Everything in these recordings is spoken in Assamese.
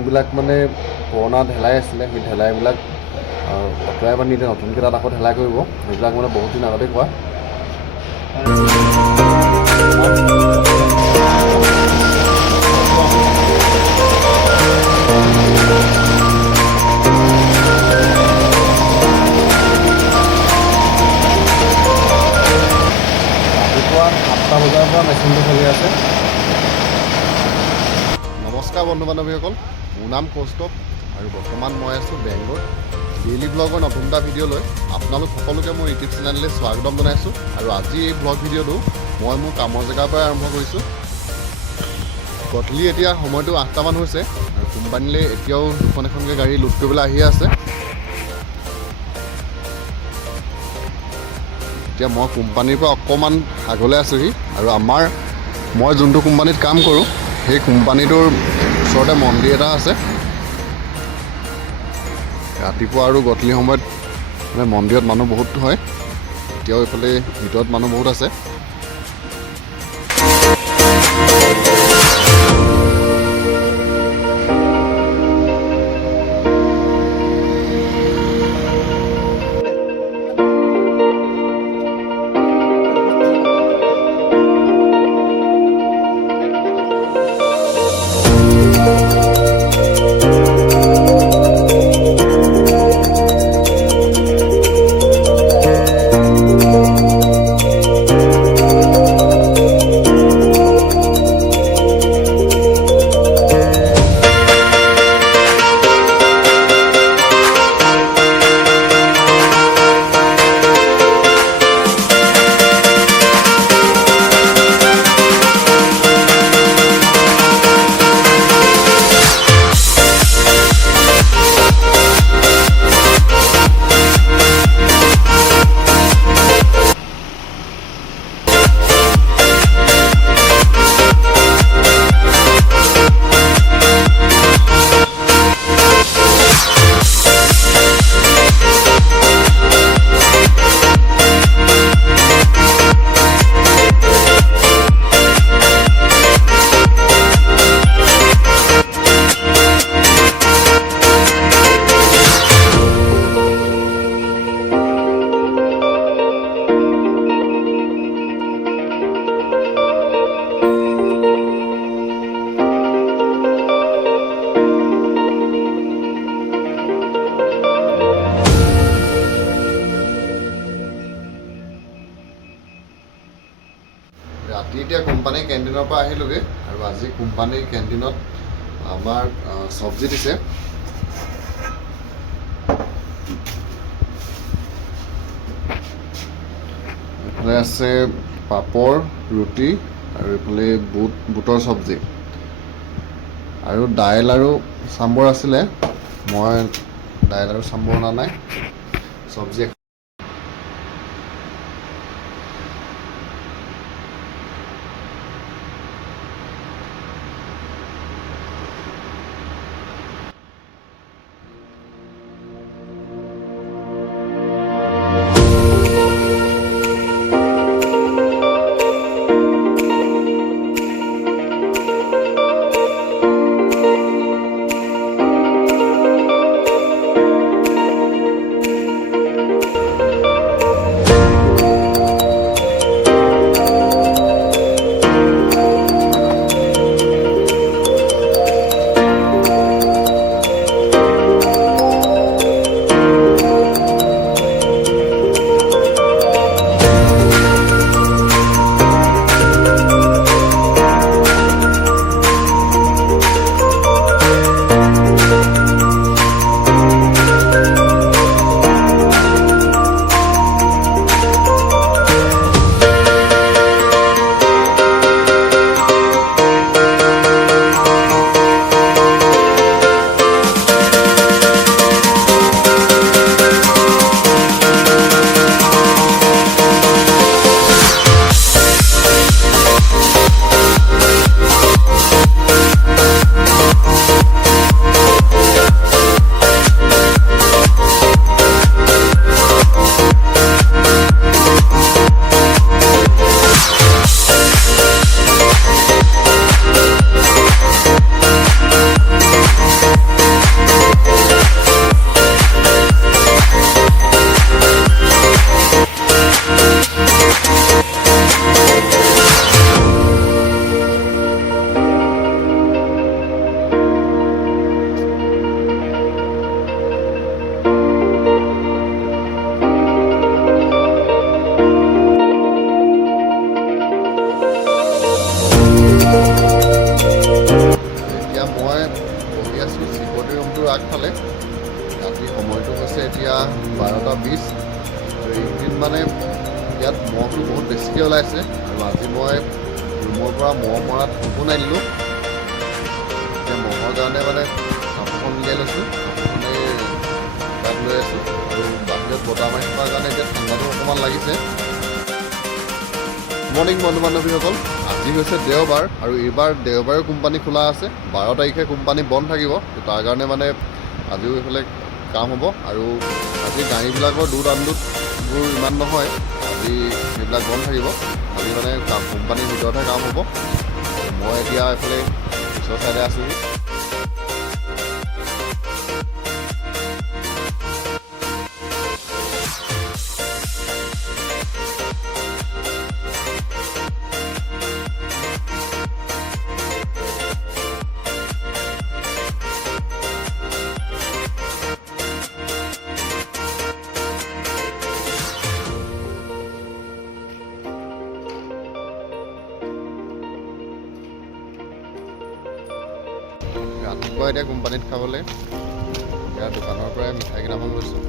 যোনবিলাক মানে পুৰণা ঢেলাই আছিলে সেই ঢেলাইবিলাক অঁতৰাই পানি এতিয়া নতুনকৈ তাত আকৌ ঢেলাই কৰিব। সেইবিলাক মানে বহুত দিন আগতে কোৱা। ৰাতিপুৱা 7টা বজাৰ পৰা মেচিনটো চলি আছে। নমস্কাৰ বন্ধু বান্ধৱীসকল, মোৰ নাম কৌস্তৱ আৰু বৰ্তমান মই আছোঁ বেংগলোৰ। ডেইলি ব্লগৰ নতুন এটা ভিডিঅ' লৈ আপোনালোক সকলোকে মোৰ ইউটিউব চেনেললৈ স্বাগতম জনাইছোঁ। আৰু আজি এই ব্লগ ভিডিঅ'টো মই মোৰ কামৰ জেগাৰ পৰাই আৰম্ভ কৰিছোঁ। গধূলি এতিয়া সময়টো 8টামান হৈছে আৰু কোম্পানীলৈ এতিয়াও দুখন এখনকৈ গাড়ী লোড কৰিবলৈ আহি আছে। এতিয়া মই কোম্পানীৰ পৰা অকণমান আগলৈ আছোঁহি আৰু মই যোনটো কোম্পানীত কাম কৰোঁ সেই কোম্পানীটোৰ ওচৰতে মন্দিৰ এটা আছে। ৰাতিপুৱা আৰু গধূলি সময়ত মানে মন্দিৰত মানুহ বহুত হয়। এতিয়াও এইফালে ভিতৰত মানুহ বহুত আছে। ৰাতি এতিয়া কোম্পানীৰ কেণ্টিনৰ পৰা আহিলোগৈ আৰু আজি কোম্পানীৰ কেণ্টিনত আমাৰ চব্জি দিছে। এইফালে আছে পাপৰ, ৰুটি আৰু এইফালে বুটৰ চব্জি আৰু দাইল আৰু চাম্বৰ আছিলে। মই দাইল আৰু চাম্বৰ অনা নাই। চব্জি আগফালে ৰাতি সময়টো হৈছে এতিয়া 12:20 আৰু এইদিন মানে ইয়াত মহটো বহুত বেছিকৈ ওলাইছে আৰু আজি মই ৰুমৰ পৰা মহ মৰাত সপোন আনিলোঁ এতিয়া মহৰ কাৰণে মানে কাপোৰখন উলিয়াই লৈছোঁ কাপোৰখনে গাত লৈ আছোঁ আৰু বাহিৰত বতাহ মাৰি থকাৰ কাৰণে এতিয়া ঠাণ্ডাটো অকণমান লাগিছে মৰ্ণিং বন্ধু বান্ধৱীসকল আজি হৈছে দেওবাৰ আৰু এইবাৰ দেওবাৰেও কোম্পানী খোলা আছে 12 তাৰিখে কোম্পানী বন্ধ থাকিব তাৰ কাৰণে মানে আজিও এইফালে কাম হ'ব আৰু আজি গাড়ীবিলাকৰ দূৰ ইমান নহয় আজি সেইবিলাক বন্ধ থাকিব আজি মানে কোম্পানীৰ ভিতৰতহে কাম হ'ব মই এতিয়া এইফালে পিছৰ চাইডে আছোঁহি ৰাতিপুৱা এতিয়া কোম্পানীত খাবলৈ এতিয়া দোকানৰ পৰাই মিঠাই কেইটামান লৈছোঁ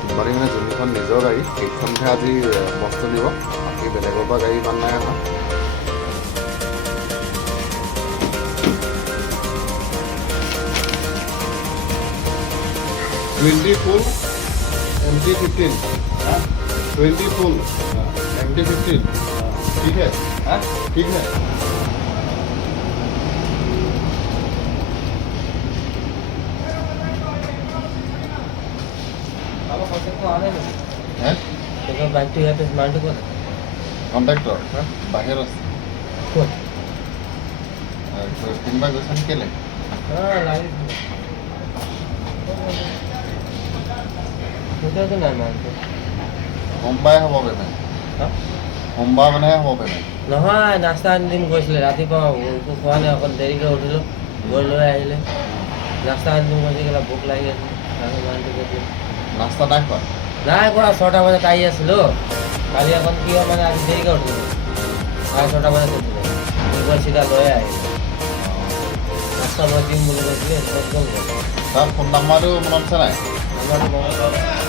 কোম্পানী মানে যোনখন নিজৰ গাড়ী সেইখনহে আজি বস্তু দিব বাকী বেলেগৰ পৰা গাড়ী ইমান নাই অহা $20 full empty 15 $20 full empty 15 ठीक है ठीक है বাইকটো ইয়াতে মালটো ক'ত কণ্ট্ৰেক্টৰ বাহিৰত আছে ক'ত কোনোবা গৈছে কেলে সেইটোতো নাই মালটো সোমবাৰে হ'ব পেমেণ্ট সোমবাৰ মানেহে হ'ব পেমেণ্ট নহয় নাস্তা আনি দিম কৈছিলে ৰাতিপুৱা একো খোৱা নাই অকণ দেৰিকৈ উঠিলোঁ গৈ লৈ আহিলে নাস্তা আনি দিম কৈছে কেলা ভোক লাগি আছে আৰু মালটো কৈছিলোঁ নাস্তা নাই খোৱা নাই খোৱা 6টা বজাত আহি আছিলোঁ কালি এখন কি হয় মানে আজি দেৰিকৈ উঠিলোঁ 6:30 বজাত উঠিলোঁ গৈ চিধা লৈ আহিলোঁ নাস্তা মই দিম বুলি কৈছিলে ক'ত গ'ল তাৰ ফোন নাম্বাৰটো মনত আছে নাই নাম্বাৰটো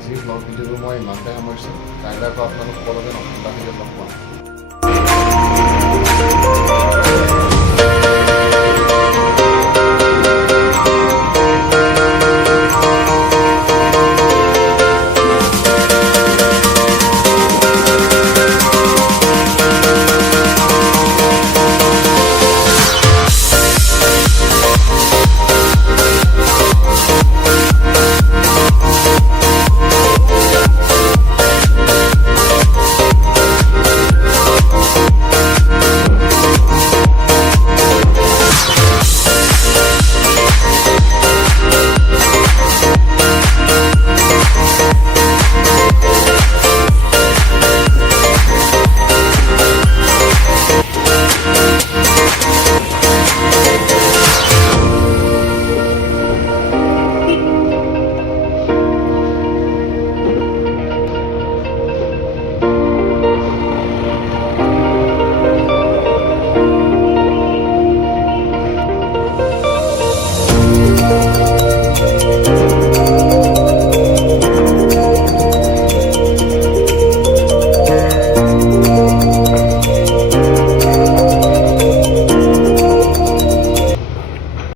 আজিৰ ব্লগ ভিডিঅ'টো মই ইমানতে সামৰিছোঁ কাইলৈ আকৌ আপোনালোক সকলোকে নতুন এটা ভিডিঅ'ত লগ পাম